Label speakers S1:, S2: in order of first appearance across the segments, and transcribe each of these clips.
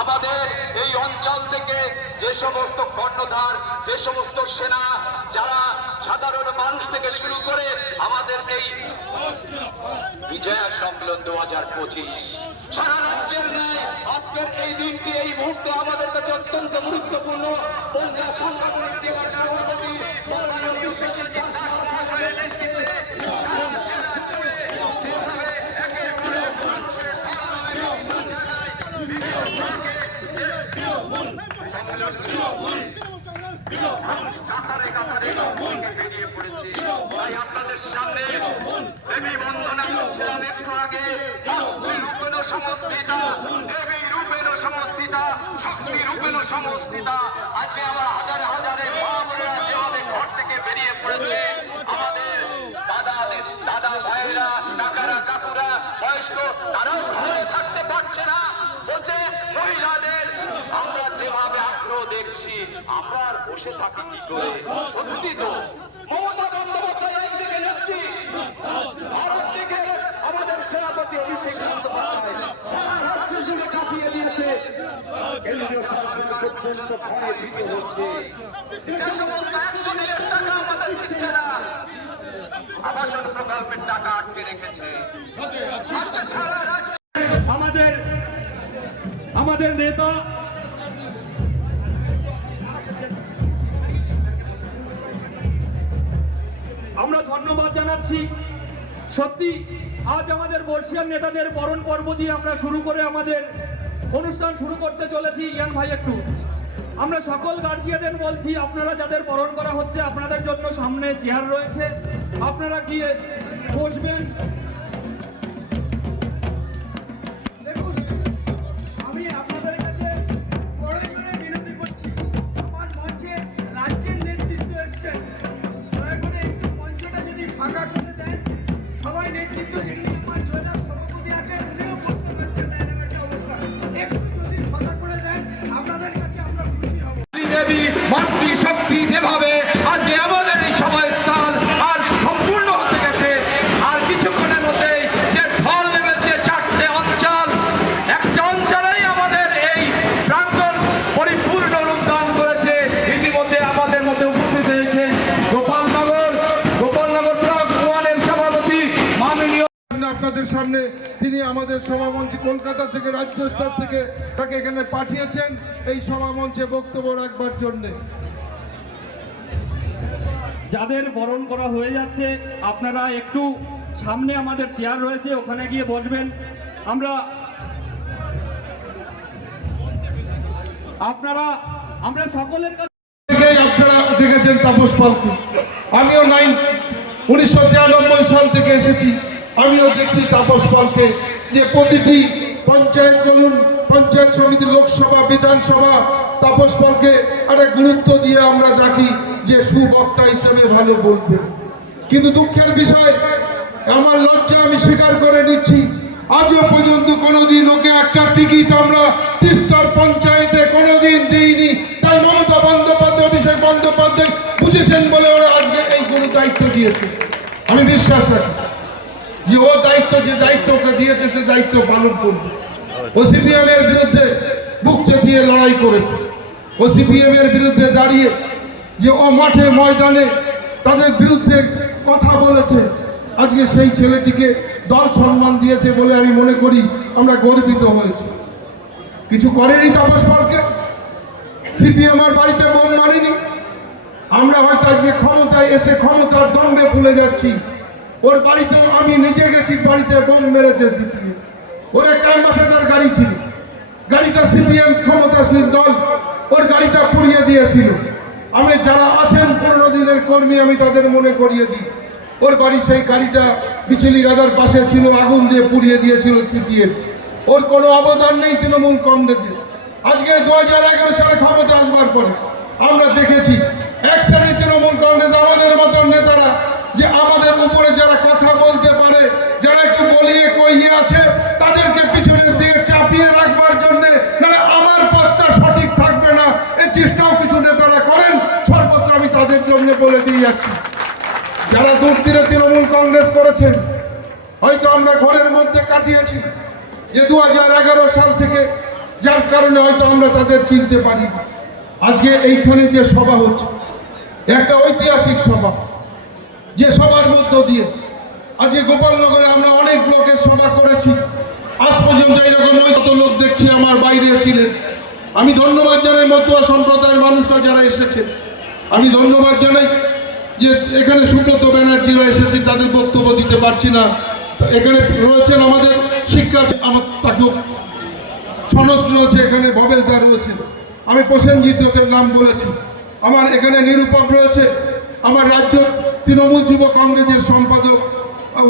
S1: আমাদের এই অঞ্চল থেকে যে সমস্ত কর্ণধার, যে সমস্ত সেনা, যারা সাধারণ মানুষ থেকে শুরু করে আমাদের এই বিজয়া সম্মেলন দু হাজার পঁচিশ সারা রাজ্যের ন্যায় আজকের এই দিনটি, এই মুহূর্তে আমাদের কাছে অত্যন্ত গুরুত্বপূর্ণ। পঞ্জাব সাংগঠনিক জেলার সভাপতি মৌলানা বিশ্বজিৎ দাস মহাশয়ের নেতৃত্বে সারা জেলা জুড়ে যেভাবে একের পর এক মানুষের আজকে আমার হাজারে হাজারে মা বোনেরা ঘর থেকে বেরিয়ে পড়েছে দাদা দাদা ভাইয়েরা, কাকারা, কাকুরা, বয়স্ক, তারাও ঘরে থাকতে পারছে না। বলছে মহিলাদের আমরা যেভাবে দেখছি আমরা বসে থাকি কি করে? সত্যি তো? মমতা বন্দ্যোপাধ্যায় একদিকে যাচ্ছি থেকে আমাদের সেনাপতি অভিষেক বন্দ্যোপাধ্যায় কাঁপিয়ে দিয়েছে। টাকা আটকে
S2: আমাদের আমাদের নেতা আমরা ধন্যবাদ জানাচ্ছি। সত্যি, আজ আমাদের বর্ষিয়ার নেতাদের বরণ পর্ব দিয়ে আমরা শুরু করে আমাদের অনুষ্ঠান শুরু করতে চলেছি। ইয়ান ভাই একটু, আমরা সকল গার্জিয়াদের বলছি, আপনারা যাদের বরণ করা হচ্ছে, আপনাদের জন্য সামনে চেয়ার রয়েছে। আপনারা গিয়ে বসবেন।
S3: সামনে তিনি আমাদের সভামঞ্চে কলকাতা থেকে রাজ্য স্তর থেকে তাকে এখানে পাঠিয়েছেন এই সভামঞ্চে বক্তব্য রাখবার জন্যে।
S2: যাদের বরণ করা হয়ে যাচ্ছে আপনারা একটু সামনে আমাদের চেয়ার রয়েছে ওখানে গিয়ে বসবেন। আমরা আপনারা আমরা সকলের কাছে
S3: আপনারা দেখেছেন তাপস পালকে। আমিও নাইন উনিশশো তিরানব্বই সাল থেকে এসেছি। আমিও দেখছি তাপস পালকে যে প্রতিটি পঞ্চায়েত বলুন, পঞ্চায়েত সমিতি লোকসভা, বিধানসভা, তাপস পালকে একটা গুরুত্ব দিয়ে আমরা ডাকি যে সুবক্তা হিসেবে ভালো বলবে। কিন্তু দুঃখের বিষয়, আমার লজ্জা আমি স্বীকার করে নিচ্ছি, আজও পর্যন্ত কোনোদিন ওকে একটা টিকিট আমরা তিস্তার পঞ্চায়েতে কোনোদিন দিইনি। তাই মমতা বন্দ্যোপাধ্যায়, অভিষেক বন্দ্যোপাধ্যায় বুঝেছেন বলে ওরা আজকে এই কোনো দায়িত্ব দিয়েছে। আমি বিশ্বাস রাখি। যে ও দায়িত্ব, যে দায়িত্ব ওকে দিয়েছে, সে দায়িত্ব পালন করবে। ও সিপিএম এর বিরুদ্ধে বুক চেপিয়ে লড়াই করেছে। ও সিপিএম এর বিরুদ্ধে দাঁড়িয়ে যে ও মাঠে ময়দানে তাদের বিরুদ্ধে কথা বলেছে, আজকে সেই ছেলেটিকে দল সম্মান দিয়েছে বলে আমি মনে করি আমরা গর্বিত হয়েছি। কিছু করেনি তাপস পালকে। সিপিএম আর বাড়িতে বোম মারিনি। আমরা হয়তো আজকে ক্ষমতায় এসে ক্ষমতার দম্বে ভুলে যাচ্ছি। ওর বাড়িতেও আমি নিজে গেছি, বাড়িতে বোম মেরেছে সিপিএম। ওর একটা অ্যাম্বাসেডার গাড়ি ছিল। গাড়িটা সিপিএম ক্ষমতাসীন দল, ওর গাড়িটা পুড়িয়ে দিয়েছিল। আমি যারা আছেন পুরনো দিনের কর্মী, আমি তাদের মনে করিয়ে দিই। ওর বাড়ির সেই গাড়িটা বিচলি গাদার পাশে ছিল, আগুন দিয়ে পুড়িয়ে দিয়েছিল সিপিএম। ওর কোনো অবদান নেই, তৃণমূল কংগ্রেসের আজকে দু হাজার এগারো সালে ক্ষমতা আসবার পরে আমরা দেখেছি, এক শ্রেণির তৃণমূল কংগ্রেস, আমাদের মতন নেতারা যে আমাদের উপরে যারা কথা বলতে পারে, যারা একটু বলিয়ে কইয়ে আছে, তাদেরকে পিছনের দিকে চাপিয়ে রাখবার জন্য মানে আমার পথটা সঠিক থাকবে না। এই চেষ্টাও কিছু নেতারা করেন, সর্বত্র আমি তাদের জন্য বলে দিয়ে যাচ্ছি। যারা দূর তীরে তৃণমূল কংগ্রেস করেছেন, হয়তো আমরা ঘরের মধ্যে কাটিয়েছি। যে দু হাজার এগারো সাল থেকে, যার কারণে হয়তো আমরা তাদের চিনতে পারি আজকে এইখানে যে সভা হচ্ছে, একটা ঐতিহাসিক সভা। যে সবার মধ্য দিয়ে আজকে গোপালনগরে আমরা অনেক লোকের সভা করেছি। আজ পর্যন্ত এরকম ঐক্য লোক দেখছি আমার বাইরে ছিলেন। আমি ধন্যবাদ জানাই মতুয়া সম্প্রদায়ের মানুষরা যারা এসেছেন আমি ধন্যবাদ জানাই যে এখানে সুব্রত ব্যানার্জিরা এসেছেন, তাদের বক্তব্য দিতে পারছি না। এখানে রয়েছেন আমাদের শিক্ষা আমার তাকেও সনদ রয়েছে, এখানে ভবেশদা রয়েছে আমি প্রসেনজিতের নাম বলেছি। আমার এখানে নিরূপম রয়েছে আমার রাজ্য তৃণমূল যুব কংগ্রেসের সম্পাদক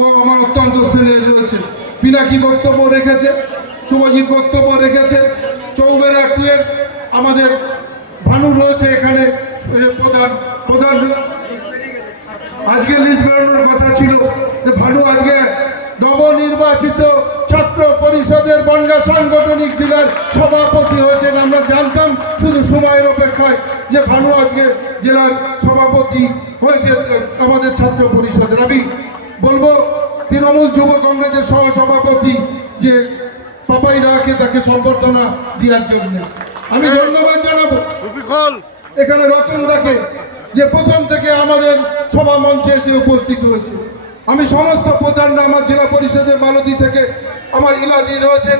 S3: ও আমার অত্যন্ত শ্রেণি রয়েছে। পিনাকি বক্তব্য রেখেছে, শুভজিৎ বক্তব্য রেখেছে, চৌবেরা টুয়ের আমাদের ভানু রয়েছে এখানে প্রধান প্রধান আজকে লিস্ট বেরোনোর কথা ছিল যে ভানু আজকে নবনির্বাচিত ছাত্র পরিষদের বনগা সাংগঠনিক জেলার সভাপতি হয়েছেন আমরা জানতাম শুধু সময়ের অপেক্ষায় যে ভানু আজকে জেলার সভাপতি হয়েছে আমাদের ছাত্র পরিষদের। আমি বলব তৃণমূল যুব কংগ্রেসের সহ সভাপতি যে পাপাই রাকে তাকে সম্বর্ধনা দেওয়ার জন্য। আমি ধন্যবাদ জানাব। এখানে রতন দাকে যে প্রথম থেকে আমাদের সভা মঞ্চে এসে উপস্থিত হয়েছে আমি সমস্ত প্রধানরা আমার জেলা পরিষদের মালদী থেকে আমার ইলাদি রয়েছেন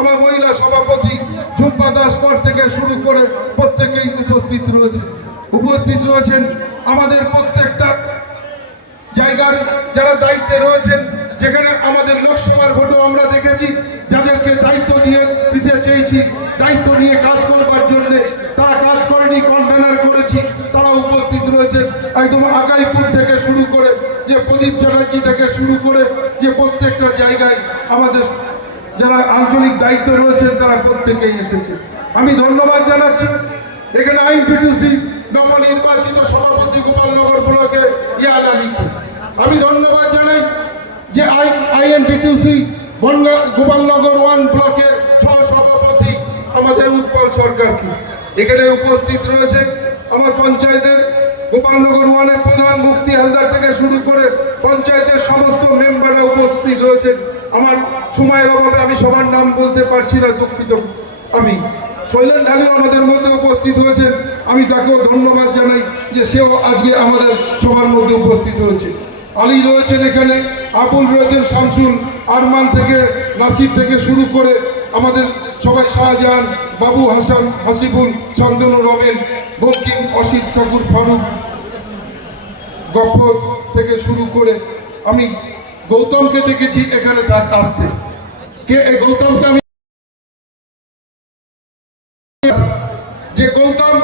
S3: আমার মহিলা সভাপতি ঝুম্পা দাস কর থেকে শুরু করে প্রত্যেকেই উপস্থিত রয়েছে উপস্থিত রয়েছেন আমাদের প্রত্যেকটা জায়গার যারা দায়িত্বে রয়েছেন, যেখানে আমাদের লোকসভার ভোটও আমরা দেখেছি, যাদেরকে দায়িত্ব দিয়ে দিতে চেয়েছি, দায়িত্ব নিয়ে কাজ করবার জন্য। তারা কাজ করেনি কনভেনার করেছি, তারা উপস্থিত রয়েছে একদম আগাইপুর থেকে শুরু করে, যে প্রদীপ চ্যাটার্জি থেকে শুরু করে, যে প্রত্যেকটা জায়গায় আমাদের যারা আঞ্চলিক দায়িত্ব রয়েছেন, তারা প্রত্যেকেই এসেছে। আমি ধন্যবাদ জানাচ্ছি। এখানে আইনটিটিউসি নবনির্বাচিত সভাপতি গোপালনগর ব্লকে ইয়ান আলীকে আমি ধন্যবাদ জানাই যে আই আইএনটিটিউসি গোপালনগর ওয়ান ব্লকের সহ সভাপতি আমাদের উৎপল সরকারকে। এখানে উপস্থিত রয়েছে আমার পঞ্চায়েতের গোপালনগর ওয়ানের প্রধান মুক্তি হালদার থেকে শুরু করে পঞ্চায়েতের সমস্ত মেম্বাররা উপস্থিত রয়েছেন। আমার সময়ের অভাবে আমি সবার নাম বলতে পারছি না, দুঃখিত। আমি শৈলেন ঢালিও আমাদের মধ্যে উপস্থিত হয়েছেন আমি তাকেও ধন্যবাদ জানাই যে সেও আজকে আমাদের সবার মধ্যে উপস্থিত হয়েছে। আলী রয়েছেন এখানে, আবুল রয়েছেন শামসুল, আরমান থেকে, নাসির থেকে শুরু করে আমাদের সবাই শাহজাহান, বাবু হাসান, হাসিবুল, চন্দনু রমেন বঙ্কিম অসিত ঠাকুর, ফারুক গফর থেকে শুরু করে আমি গৌতমকে দেখেছি এখানে তার আসতে কে গৌতমকে আমি যে গৌতম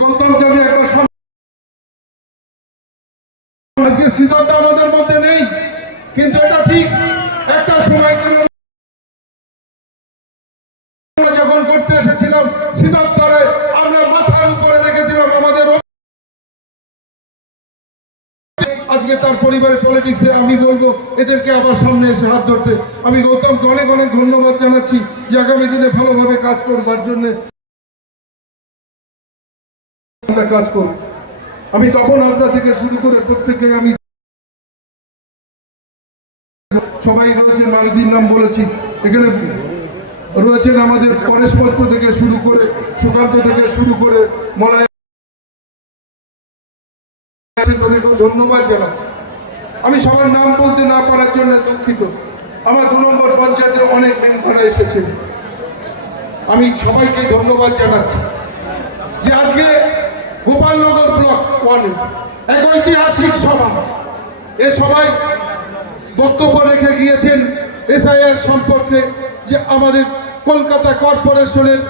S3: গৌতমকে আজকে আমাদের মধ্যে নেই, কিন্তু ঠিক একটা সময় যখন করতে এসেছিলাম সিদ্ধান্তরে আজকে তার পরিবারের পলিটিক্সে আমি বলব, এদেরকে আবার সামনে এসে হাত ধরতে। আমি গৌতমকে অনেক অনেক ধন্যবাদ জানাচ্ছি যে আগামী দিনে ভালোভাবে কাজ করবার জন্য। কাজ করব। আমি তপন হাসরা থেকে শুরু করে প্রত্যেককে আমি সবাই রয়েছেন মালদির নাম বলেছি। এখানে রয়েছেন আমাদের পরেশপত্র থেকে শুরু করে সুকান্ত থেকে শুরু করে মলয় তাদেরকে ধন্যবাদ জানাচ্ছি। আমি সবার নাম বলতে না পারার জন্য দুঃখিত। আমার দু নম্বর পঞ্চায়েতে অনেক মেম্বাররা এসেছে আমি সবাইকে ধন্যবাদ জানাচ্ছি। যে আজকে গোপালনগর ব্লক ওয়ানে এক ঐতিহাসিক সভা। এ সবাই বক্তব্য রেখে গিয়েছেন এসআইআর সম্পর্কে যে আমাদের কলকাতা কর্পোরেশনের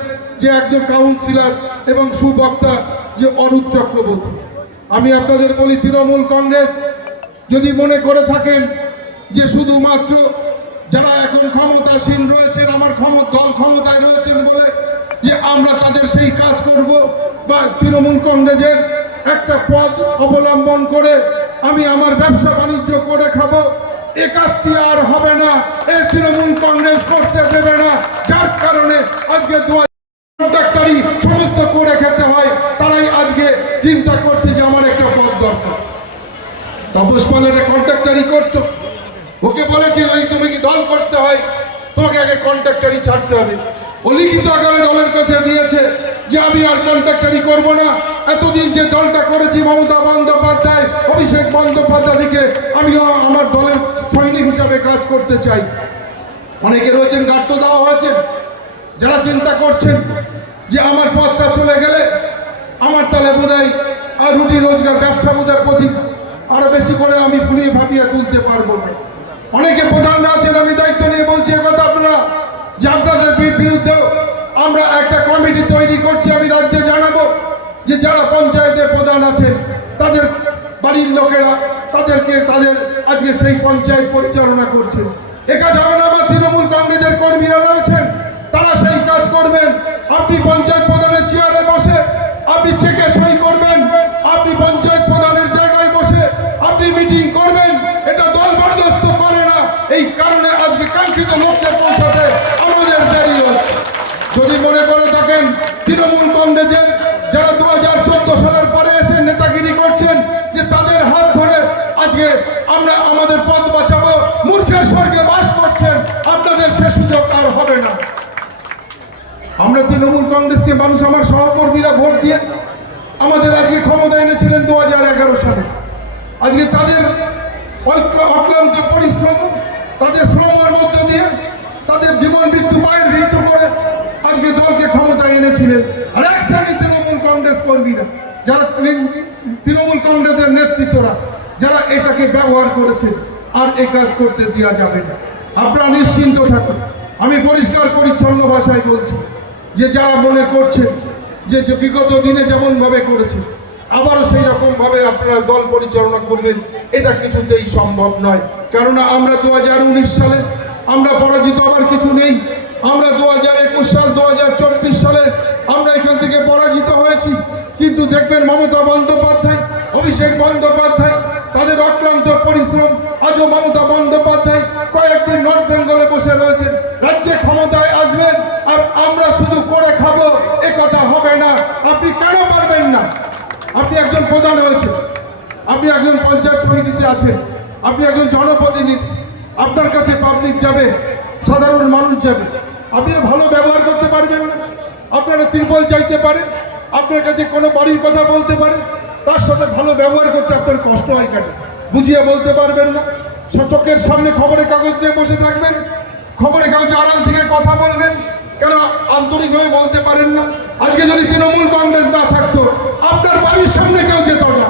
S3: যে একজন কাউন্সিলর এবং সুবক্তা যে অরূপ চক্রবর্তী। আমি আপনাদের বলি, তৃণমূল কংগ্রেস যদি মনে করে থাকেন যে শুধুমাত্র যারা এখন ক্ষমতাসীন রয়েছেন, আমার ক্ষমতা, দল ক্ষমতায় রয়েছেন বলে যে আমরা তাদের সেই কাজ করব বা তৃণমূল কংগ্রেসের একটা পথ অবলম্বন করে আমি আমার ব্যবসা বাণিজ্য করে খাব, এ কাজটি আর হবে না। এ তৃণমূল কংগ্রেস করতে দেবে না। যার কারণে আজকে দু ডাক্তারি সমস্ত করে খেতে হয় তারাই আজকে চিন্তা করছে যে আমার একটা পদ দরকার তাপস পালের কন্ট্রাক্টারি করতো ওকে বলেছে, ওই তুমি কি দল করতে হয়? তোমাকে আগে কন্ট্রাক্টারি ছাড়তে হবে। ও লিখিত আকারে দলের কাছে দিয়েছে যে, আমি আর কন্ট্রাক্টারি করব না। এতদিন যে দলটা করেছি, মমতা বন্দ্যোপাধ্যায়, অভিষেক বন্দ্যোপাধ্যায় দিকে আমিও আমার দলের সৈনিক হিসাবে কাজ করতে চাই। অনেকে রয়েছেন গার্ত দেওয়া হয়েছে। যারা চিন্তা করছেন যে, আমার পথটা চলে গেলে আমার তাহলে বোধহয় আর রুটি রোজগার, ব্যবসা বোধহয় প্রতি আরও বেশি করে আমি ফুলিয়ে ভাবিয়ে তুলতে পারব না। অনেকে প্রধানরা আছেন, আমি দায়িত্ব নিয়ে বলছি কথা আপনারা যে আপনাদের বিরুদ্ধেও আমরা একটা কমিটি তৈরি করছি, আমি রাজ্যে জানাব যে যারা পঞ্চায়েতের প্রধান আছেন, তাদের বাড়ির লোকেরা তাদেরকে তাদের আজকে সেই পঞ্চায়েত পরিচালনা করছেন। এ কাজ হবে না আমার তৃণমূল কংগ্রেসের কর্মীরা রয়েছেন আমরা তৃণমূল কংগ্রেসকে মানুষ আমার সহকর্মীরা ভোট দিয়ে আমাদের আজকে ক্ষমতা এনেছিলেন দু হাজার এগারো সালে। আজকে তাদের অক্লান্ত পরিশ্রম, তাদের শ্রমের মধ্য দিয়ে তাদের জীবন মৃত্যু, পায়ের মৃত্যু করে আজকে দলকে ক্ষমতা এনেছিলেন। আর এক শ্রেণির তৃণমূল কংগ্রেস কর্মীরা, যারা তৃণমূল কংগ্রেসের নেতৃত্বরা, যারা এটাকে ব্যবহার করেছে, আর এই কাজ করতে দেওয়া যাবে না। আপনারা নিশ্চিন্ত থাকুন। আমি পরিষ্কার পরিচ্ছন্ন ভাষায় বলছি যে যারা মনে করছেন যে যে বিগত দিনে যেমন ভাবে করেছে, আবারও সেই রকম ভাবে আপনারা দল পরিচালনা করবেন, এটা কিছুতেই সম্ভব নয়। কেননা আমরা দু হাজার উনিশ সালে, আমরা পরাজিত আবার কিছু নেই। আমরা দু হাজার একুশ সাল, দু হাজার চব্বিশ সালে আমরা এখান থেকে পরাজিত হয়েছি। কিন্তু দেখবেন মমতা বন্দ্যোপাধ্যায়, অভিষেক বন্দ্যোপাধ্যায়, তাদের অক্লান্ত পরিশ্রম, আজও মমতা বন্দ্যোপাধ্যায় কয়েকদিন নর্থ বেঙ্গলে বসে রয়েছেন। রাজ্যে ক্ষমতায় আসবেন আর আমরা শুধু করে খাব এ কথা হবে না আপনি কেন পারবেন না আপনি একজন প্রধান হয়েছে আপনি একজন পঞ্চায়েত সমিতিতে আছেন। আপনি একজন জনপ্রতিনিধি। আপনার কাছে পাবলিক যাবে, সাধারণ মানুষ যাবে। আপনি ভালো ব্যবহার করতে পারবেন না। আপনারা তিরপল চাইতে পারেন, আপনার কাছে কোনো বাড়ির কথা বলতে পারেন, তার সাথে ভালো ব্যবহার করতে আপনার কষ্ট হয় কেন? বুঝিয়ে বলতে পারবেন না। চোখের সামনে খবরের কাগজ নিয়ে বসে থাকবেন, খবরের কাগজে আড়াল থেকে কথা বলবেন, কেন আন্তরিকভাবে বলতে পারেন না। আজকে যদি তৃণমূল কংগ্রেস না থাকতো, আপনার বাড়ির সামনে কেউ যেত না।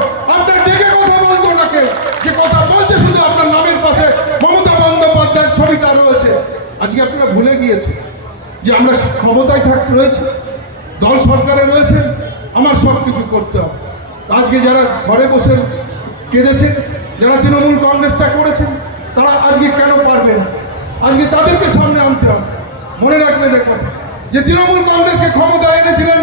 S3: গিয়েছে যে আমরা ক্ষমতায় থাকতে রয়েছে, দল সরকারে রয়েছে, আমার সব কিছু করতে হবে। আজকে যারা ঘরে বসে কেঁদেছেন যারা তৃণমূল কংগ্রেসটা করেছেন তারা আজকে কেন পারবে না? আজকে তাদেরকে সামনে আনতে হবে। মনে রাখবেন এ কথা, যে তৃণমূল কংগ্রেসকে ক্ষমতা এনেছিলেন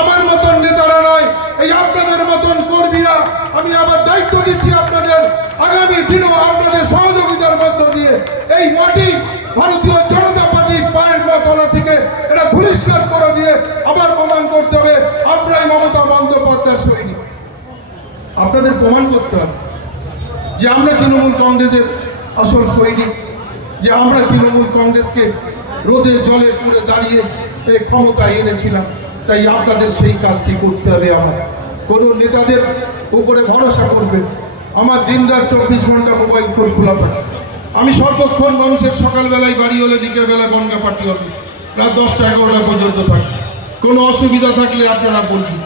S3: আমার মতন নেতারা নয়, এই আপনাদের মতন কর্মীরা। আমি আবার দায়িত্ব দিচ্ছি আপনাদের, আগামী দিনও আপনাদের সহযোগিতার মধ্য দিয়ে এই মাটি ভারতীয় জনতা আপনাদের প্রমাণ করতে হবে যে আমরা তৃণমূল কংগ্রেসের আসল সৈনিক, যে আমরা তৃণমূল কংগ্রেসকে রোদে জলে পুড়ে দাঁড়িয়ে এই ক্ষমতায় এনেছিলাম। তাই আপনাদের সেই কাজটি করতে হবে আমার। কোনো নেতাদের উপরে ভরসা করবেন। আমার দিনরাত চব্বিশ ঘণ্টা মোবাইল ফোন খোলা থাকে। আমি সর্বক্ষণ মানুষের সকালবেলায় বাড়ি হলে বিকেলবেলায় বনগা পার্টি অফিস। রাত দশটা এগারোটা পর্যন্ত থাকে। কোনো অসুবিধা থাকলে আপনারা বলবেন।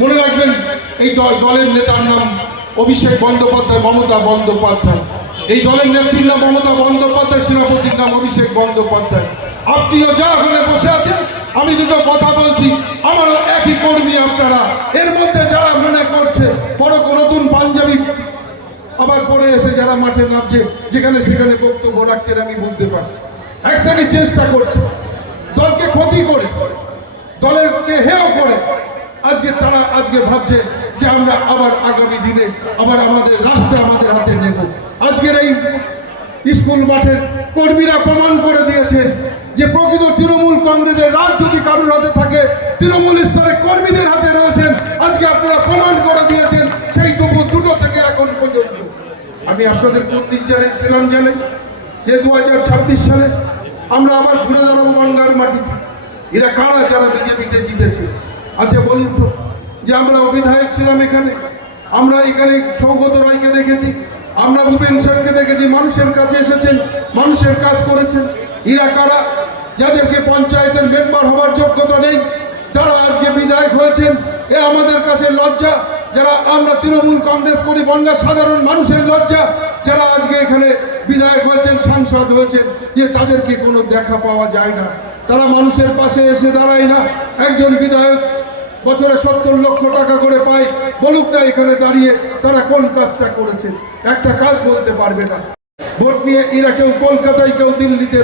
S3: মনে রাখবেন এই দল- দলের নেতার নাম অভিষেক বন্দ্যোপাধ্যায়, মমতা বন্দ্যোপাধ্যায়। এই দলের নেত্রীর নাম মমতা বন্দ্যোপাধ্যায়, সেনাপতির নাম অভিষেক বন্দ্যোপাধ্যায়। আপনিও যা ওখানে বসে আছেন, আমি দুটো কথা বলছি। আমারও একই কর্মী আপনারা। এর মধ্যে যারা মনে করছে, বড় নতুন পাঞ্জাবি আবার পরে এসে যারা মাঠে নামছে, যেখানে সেখানে বক্তব্য রাখছেন, আমি বুঝতে পারছি। এক শ্রেণি চেষ্টা করছে। দলকে ক্ষতি করে, দলেরকে হেয় করে, আজকে তারা, আজকে ভাবছে যে আমরা আবার আগামী দিনে আবার আমাদের রাষ্ট্র আমাদের হাতে নেব। আজকের এই স্কুল মাঠের কর্মীরা প্রমাণ করে দিয়েছেন যে প্রকৃত তৃণমূল কংগ্রেসের রাজ যদি কারোর হাতে থাকে, তৃণমূল স্তরে কর্মীদের হাতে রয়েছেন। আজকে আপনারা প্রমাণ করে দিয়েছেন সেই তবু দুটো থেকে এখন পর্যন্ত। আমি আপনাদের কুর্নিশ জানাই জানাই যে দু হাজার ছাব্বিশ সালে আমরা আবার ঘুরে দাঁড়াবো বাংলার মাটিতে, এরা কারা যারা বিজেপিতে জিতেছে? আচ্ছা বলুন তো। যে আমরা অবিধায়ক ছিলাম এখানে, আমরা এখানে সৌগত রায়কে দেখেছি, আমরা ভূপেন সেনকে দেখেছি, মানুষের কাছে এসেছেন, মানুষের কাজ করেছেন। এরা কারা? যাদেরকে পঞ্চায়েতের মেম্বার হওয়ার যোগ্যতা নেই যারা আজকে বিধায়ক হয়েছেন। এ আমাদের কাছে লজ্জা, যারা আমরা তৃণমূল কংগ্রেস করি বনগাঁ সাধারণ মানুষের লজ্জা, যারা আজকে এখানে বিধায়ক হয়েছেন, সাংসদ হয়েছেন, যে তাদেরকে কোনো দেখা পাওয়া যায় না। তারা মানুষের পাশে এসে দাঁড়ায় না। একজন বিধায়ক বছরে সত্তর লক্ষ টাকা করে পায়। বলুক না এখানে দাঁড়িয়ে তারা কোন কাজটা করেছে একটা কাজ বলতে পারবে না। ভোট নিয়ে এরা কেউ কলকাতায়, কেউ দিল্লিতে